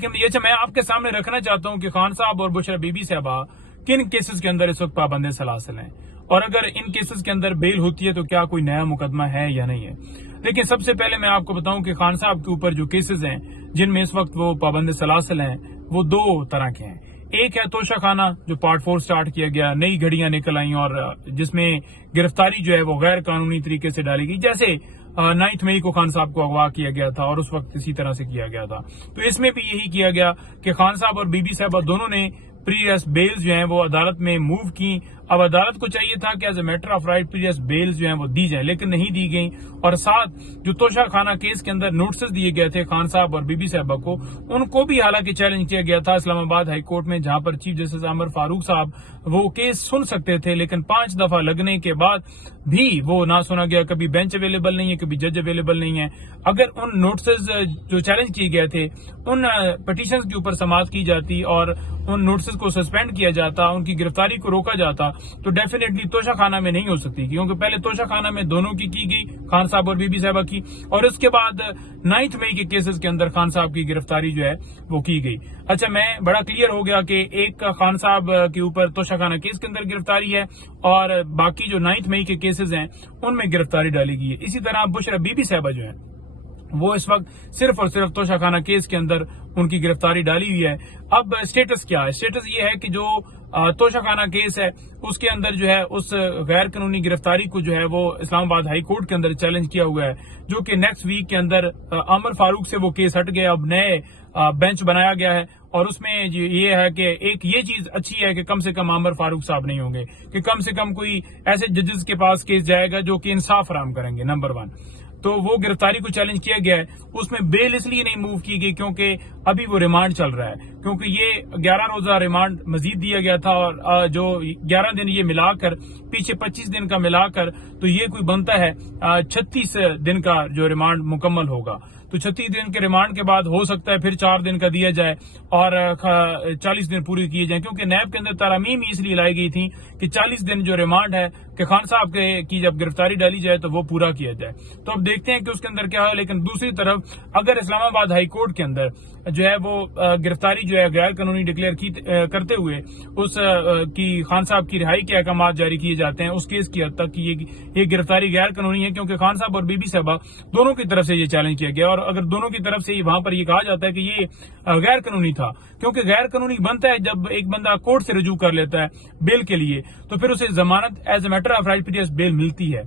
لیکن یہ میں آپ کے سامنے رکھنا چاہتا ہوں کہ خان صاحب اور بشرا بی بی صاحبہ کن کیسز کے اندر اس وقت پابند سلاسل ہیں، اور اگر ان کیسز کے اندر بیل ہوتی ہے تو کیا کوئی نیا مقدمہ ہے یا نہیں ہے۔ لیکن سب سے پہلے میں آپ کو بتاؤں کہ خان صاحب کے اوپر جو کیسز ہیں جن میں اس وقت وہ پابند سلاسل ہیں وہ دو طرح کے ہیں۔ ایک ہے توشہ خانہ جو پارٹ 4 سٹارٹ کیا گیا، نئی گھڑیاں نکل آئیں اور جس میں گرفتاری جو ہے وہ غیر قانونی طریقے سے ڈالی گئی، جیسے 9 مئی کو خان صاحب کو اغوا کیا گیا تھا اور اس وقت اسی طرح سے کیا گیا تھا۔ تو اس میں بھی یہی کیا گیا کہ خان صاحب اور بی بی صاحبہ دونوں نے پریویس بیلز جو ہیں وہ عدالت میں موو کی۔ اب عدالت کو چاہیے تھا کہ as a matter of right previous bells جو ہیں وہ دی جائیں، لیکن نہیں دی گئیں، اور ساتھ جو توشہ خانہ کیس کے اندر نوٹسز دیے گئے تھے خان صاحب اور بی بی صاحبہ کو، ان کو بھی حالانکہ چیلنج کیا گیا تھا اسلام آباد ہائی کورٹ میں، جہاں پر چیف جسٹس عمر فاروق صاحب وہ کیس سن سکتے تھے، لیکن 5 دفعہ لگنے کے بعد بھی وہ نہ سنا گیا۔ کبھی بینچ اویلیبل نہیں ہے، کبھی جج اویلیبل نہیں ہے۔ اگر ان نوٹسز جو چیلنج کیے گئے تھے ان پٹیشنز کے اوپر سماعت کی جاتی اور ان نوٹسز کو سسپینڈ کیا جاتا، ان کی گرفتاری کو روکا جاتا، تو ڈیفینیٹلی توشہ خانہ میں نہیں ہو سکتی، کیونکہ پہلے توشہ خانہ میں دونوں کی گئی، خان صاحب اور بی بی صاحبہ کی، اور اس کے بعد 9 مئی کے کیسز کے اندر خان صاحب کی گرفتاری جو ہے وہ کی گئی۔ اچھا، میں بڑا کلیئر ہو گیا کہ ایک خان صاحب کے اوپر توشہ خانہ کیس کے اندر گرفتاری ہے اور باقی جو 9 مئی کے کیسز ہیں ان میں گرفتاری ڈالی گئی ہے۔ اسی طرح بشرا بی بی صاحبہ جو ہے وہ اس وقت صرف اور صرف توشہ خانہ کیس کے اندر ان کی گرفتاری ڈالی ہوئی ہے۔ اب سٹیٹس کیا ہے؟ سٹیٹس یہ ہے کہ جو توشہ خانہ کیس ہے اس کے اندر جو ہے اس غیر قانونی گرفتاری کو جو ہے وہ اسلام آباد ہائی کورٹ کے اندر چیلنج کیا ہوا ہے، جو کہ نیکسٹ ویک کے اندر عمر فاروق سے وہ کیس ہٹ گیا، اب نئے بینچ بنایا گیا ہے، اور اس میں یہ ہے کہ ایک یہ چیز اچھی ہے کہ کم سے کم عمر فاروق صاحب نہیں ہوں گے، کہ کم سے کم کوئی ایسے ججز کے پاس کیس جائے گا جو کہ انصاف فراہم کریں گے، نمبر 1۔ تو وہ گرفتاری کو چیلنج کیا گیا ہے، اس میں بیل اس لیے نہیں موو کی گئی کیونکہ ابھی وہ ریمانڈ چل رہا ہے، کیونکہ یہ 11 روزہ ریمانڈ مزید دیا گیا تھا، اور جو 11 دن یہ ملا کر پیچھے 25 دن کا ملا کر تو یہ کوئی بنتا ہے 36 دن کا جو ریمانڈ مکمل ہوگا۔ تو 36 دن کے ریمانڈ کے بعد ہو سکتا ہے پھر 4 دن کا دیا جائے اور 40 دن پوری کیے جائیں، کیونکہ نیب کے اندر ترامیم اس لیے لائی گئی تھی کہ 40 دن جو ریمانڈ ہے کہ خان صاحب کی جب گرفتاری ڈالی جائے تو وہ پورا کیا جائے۔ تو اب دیکھتے ہیں کہ اس کے اندر کیا ہے، لیکن دوسری طرف اگر اسلام آباد ہائی کورٹ کے اندر جو ہے وہ گرفتاری جو ہے غیر قانونی ڈکلیئر کرتے ہوئے اس کی خان صاحب کی رہائی کے احکامات جاری کیے جاتے ہیں، اس کیس کی حد تک یہ گرفتاری غیر قانونی ہے، کیونکہ خان صاحب اور بی بی صاحبہ دونوں کی طرف سے یہ چیلنج کیا گیا، اور اگر دونوں کی طرف سے وہاں پر یہ کہا جاتا ہے کہ یہ غیر قانونی تھا، کیونکہ غیر قانونی بنتا ہے جب ایک بندہ کورٹ سے رجوع کر لیتا ہے بیل کے لیے تو پھر اسے ضمانت as a matter of right پیریس بیل ملتی ہے،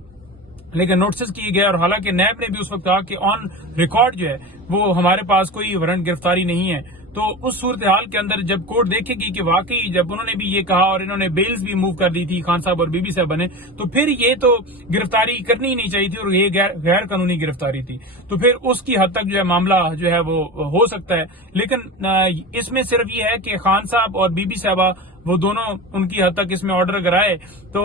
لیکن نوٹسز کیے گئے، اور حالانکہ نیب نے بھی اس وقت کہا کہ آن ریکارڈ جو ہے وہ ہمارے پاس کوئی وارنٹ گرفتاری نہیں ہے۔ تو اس صورتحال کے اندر جب کورٹ دیکھے گی کہ واقعی جب انہوں نے بھی یہ کہا اور انہوں نے بیلز بھی موو کر دی تھی خان صاحب اور بی بی صاحبہ نے، تو پھر یہ تو گرفتاری کرنی ہی نہیں چاہیے تھی اور یہ غیر قانونی گرفتاری تھی، تو پھر اس کی حد تک جو ہے معاملہ جو ہے وہ ہو سکتا ہے۔ لیکن اس میں صرف یہ ہے کہ خان صاحب اور بی بی صاحبہ وہ دونوں ان کی حد تک اس میں آرڈر اگر آئے تو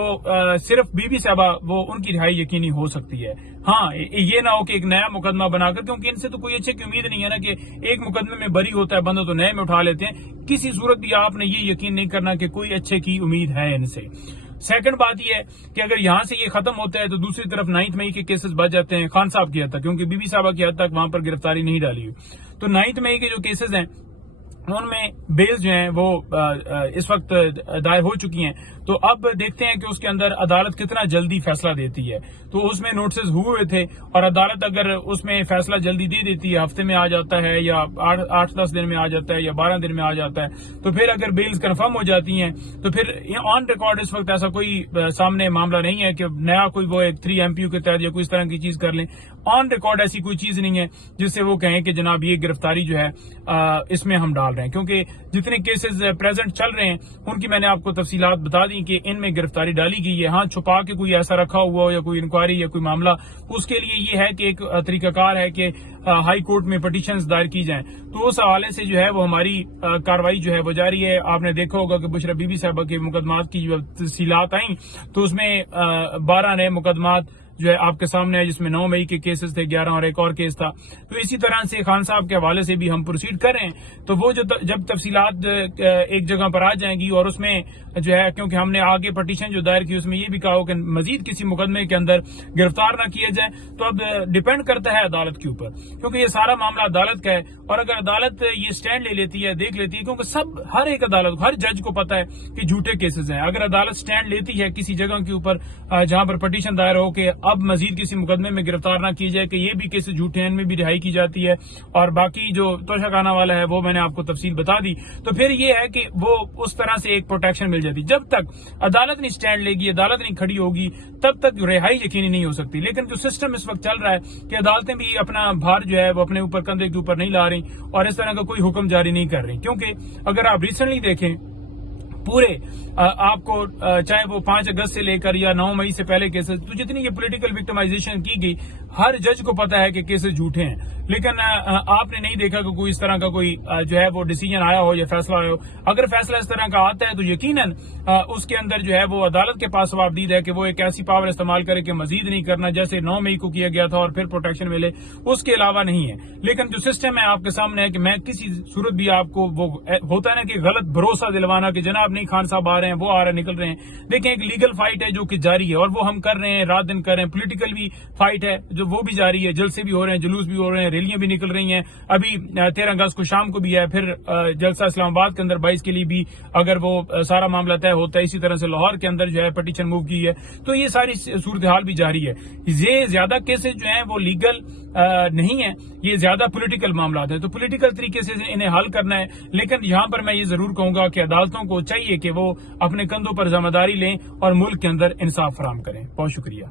صرف بی بی صاحبہ وہ ان کی رہائی یقینی ہو سکتی ہے۔ ہاں، یہ نہ ہو کہ ایک نیا مقدمہ بنا کر، کیونکہ ان سے تو کوئی اچھے کی امید نہیں ہے نا کہ ایک مقدمے میں بری ہوتا ہے بندہ تو نئے میں اٹھا لیتے ہیں، کسی صورت بھی آپ نے یہ یقین نہیں کرنا کہ کوئی اچھے کی امید ہے ان سے۔ سیکنڈ بات یہ ہے کہ اگر یہاں سے یہ ختم ہوتا ہے تو دوسری طرف 9 مئی کے کیسز بچ جاتے ہیں خان صاحب کی حد تک، کیونکہ بی بی صاحبہ کی حد تک وہاں پر گرفتاری نہیں ڈالی ہوئی۔ تو 9 مئی کے جو کیسز ہیں ان میں بیلز جو ہیں وہ اس وقت دائر ہو چکی ہیں، تو اب دیکھتے ہیں کہ اس کے اندر عدالت کتنا جلدی فیصلہ دیتی ہے۔ تو اس میں نوٹسز ہوئے تھے اور عدالت اگر اس میں فیصلہ جلدی دے دیتی ہے، ہفتے میں آ جاتا ہے یا 8-10 دن میں آ جاتا ہے یا 12 دن میں آ جاتا ہے، تو پھر اگر بیلز کنفرم ہو جاتی ہیں تو پھر آن ریکارڈ اس وقت ایسا کوئی سامنے معاملہ نہیں ہے کہ نیا کوئی وہ ایک 3 MPU کے تحت یا کوئی اس طرح کی چیز کر لیں۔ آن ریکارڈ ایسی کوئی چیز نہیں ہے جس سے وہ کہیں کہ جناب یہ گرفتاری جو ہے اس میں ہم ڈال رہے ہیں، کیونکہ جتنے کیسز پریزنٹ چل رہے ہیں ان کی میں نے آپ کو تفصیلات بتا دی کہ ان میں گرفتاری ڈالی گئی ہے۔ ہاں، چھپا کے کوئی ایسا رکھا ہوا ہو یا کوئی انکوائری یا کوئی معاملہ، اس کے لیے یہ ہے کہ ایک طریقہ کار ہے کہ ہائی کورٹ میں پٹیشنز دائر کی جائیں، تو اس حوالے سے جو ہے وہ ہماری کاروائی جو ہے وہ جاری ہے۔ آپ نے دیکھا ہوگا کہ بشرا بی بی صاحبہ کے مقدمات کی جو تفصیلات آئیں تو اس میں 12 نئے مقدمات جو ہے آپ کے سامنے ہے، جس میں 9 مئی کے کیسز تھے، 11 اور ایک اور کیس تھا. تو اسی طرح سے خان صاحب کے حوالے سے بھی ہم پروسیڈ کر رہے ہیں. تو وہ جب تفصیلات ایک جگہ پر آ جائیں گی، اور اس میں جو ہے کیونکہ ہم نے آگے پٹیشن جو دائر کی اس میں یہ بھی کہا ہو کہ مزید کسی مقدمے کے اندر گرفتار نہ کیے جائیں، تو اب ڈیپینڈ کرتا ہے عدالت کے اوپر، کیونکہ یہ سارا معاملہ عدالت کا ہے. اور اگر عدالت یہ سٹینڈ لے لیتی ہے، دیکھ لیتی ہے، کیونکہ ہر ایک عدالت، ہر جج کو پتا ہے کہ جھوٹے کیسز ہیں. اگر عدالت سٹینڈ لیتی ہے کسی جگہ کے اوپر جہاں پر پٹیشن دائر ہو کہ اب مزید کسی مقدمے میں گرفتار نہ کی جائے، کہ یہ بھی کیسز جھوٹے ہیں، ان میں بھی رہائی کی جاتی ہے، اور باقی جو توشہ خانہ والا ہے وہ میں نے آپ کو تفصیل بتا دی، تو پھر یہ ہے کہ وہ اس طرح سے ایک پروٹیکشن مل جاتی. جب تک عدالت نہیں سٹینڈ لے گی، عدالت نہیں کھڑی ہوگی، تب تک رہائی یقینی نہیں ہو سکتی. لیکن جو سسٹم اس وقت چل رہا ہے کہ عدالتیں بھی اپنا بھار جو ہے وہ اپنے اوپر کندھے کے اوپر نہیں لا رہی اور اس طرح کا کوئی حکم جاری نہیں کر رہی. کیونکہ اگر آپ ریسنٹلی دیکھیں پورے آپ کو چاہے وہ 5 اگست سے لے کر یا 9 مئی سے پہلے کیسز، تو جتنی یہ پولیٹیکل وکٹمائزیشن کی گئی، ہر جج کو پتا ہے کہ کیسز جھوٹے ہیں. لیکن آپ نے نہیں دیکھا کہ کوئی اس طرح کا کوئی جو ہے وہ ڈیسیجن آیا ہو یا فیصلہ آیا ہو. اگر فیصلہ اس طرح کا آتا ہے تو یقیناً اس کے اندر جو ہے وہ عدالت کے پاس ثوابدید ہے کہ وہ ایک ایسی پاور استعمال کرے کہ مزید نہیں کرنا، جیسے 9 مئی کو کیا گیا تھا اور پھر پروٹیکشن ملے، اس کے علاوہ نہیں ہے. لیکن جو سسٹم ہے آپ کے سامنے ہے کہ میں کسی صورت بھی آپ کو وہ ہوتا ہے نا کہ غلط بھروسہ دلوانا کہ جناب نہیں خان صاحب آ رہے ہیں، وہ آ رہے ہیں، نکل رہے ہیں. دیکھیں ایک لیگل فائٹ ہے جو کہ جاری ہے، اور وہ ہم کر رہے ہیں، رات دن کر رہے ہیں. پولیٹیکل بھی فائٹ ہے جو وہ بھی جاری ہے، جلسے بھی ہو رہے ہیں، جلوس بھی ہو رہے ہیں، ریلیاں بھی نکل رہی ہیں. ابھی 13 اگست کو شام کو بھی ہے، پھر جلسہ اسلام آباد کے اندر 22 کے لیے بھی اگر وہ سارا معاملہ طے ہوتا ہے. اسی طرح سے لاہور کے اندر جو ہے پٹیشن موو کی ہے. تو یہ ساری صورتحال بھی جاری ہے. یہ زیادہ کیسز جو ہیں وہ لیگل نہیں ہیں، یہ زیادہ پولیٹیکل معاملات ہیں. تو پولیٹیکل طریقے سے انہیں حل کرنا ہے. لیکن یہاں پر میں یہ ضرور کہوں گا کہ عدالتوں کو چاہیے کہ وہ اپنے کندھوں پر ذمہ داری لیں اور ملک کے اندر انصاف فراہم کریں. بہت شکریہ.